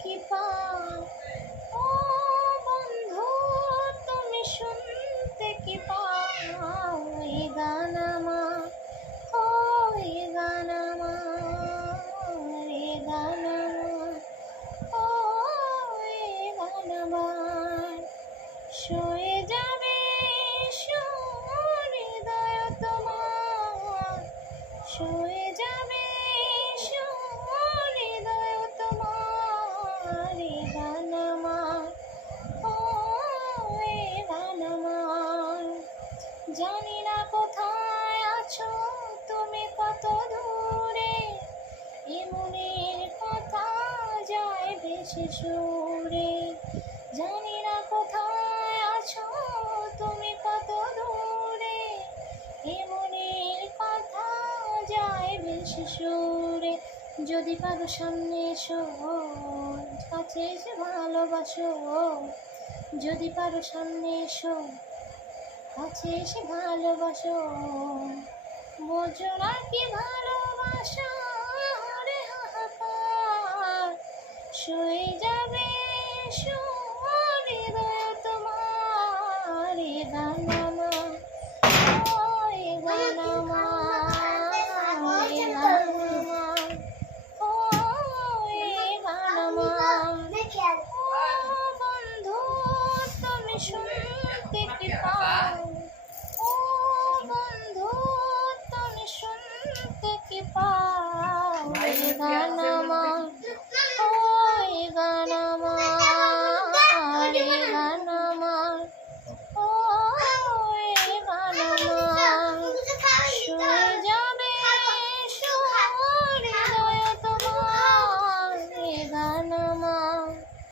কি পাও, ও বন্ধু তুমি শুনতে কি পাও, এই গান আমার, ও এই গান আমার, এই গান আমার, ও এই গান আমার। সয়ে যাবে হৃদয় তোমার, সয়ে যাবে হৃদয় তোমার, এ গান আমার, ও এ গান আমার। জানি না কোথায় আছো তুমি, কত দূরে, এ মনের কথা যায় ভেসে সুরে। জানি না কোথায় আছো তুমি, কত দূরে, এ মনের কথা যায় ভেসে সুরে। যদি পারো সামনে এসো, কাছে এসে ভালোবাসো, যদি পারো সামনে এসো, কাছে এসে ভালোবাসো। বোঝো না কি ভালোবাসা রে হাহাকার, সয়ে যাবে হৃদয় তোমার, এ গান আমার, ও এ গান আমার, এ গান আমার, ও এ গান আমার। ও বন্ধু তুমি শুনতে কি পাও, ও বন্ধু তুমি শুনতে কি পাও, এ গান আমার।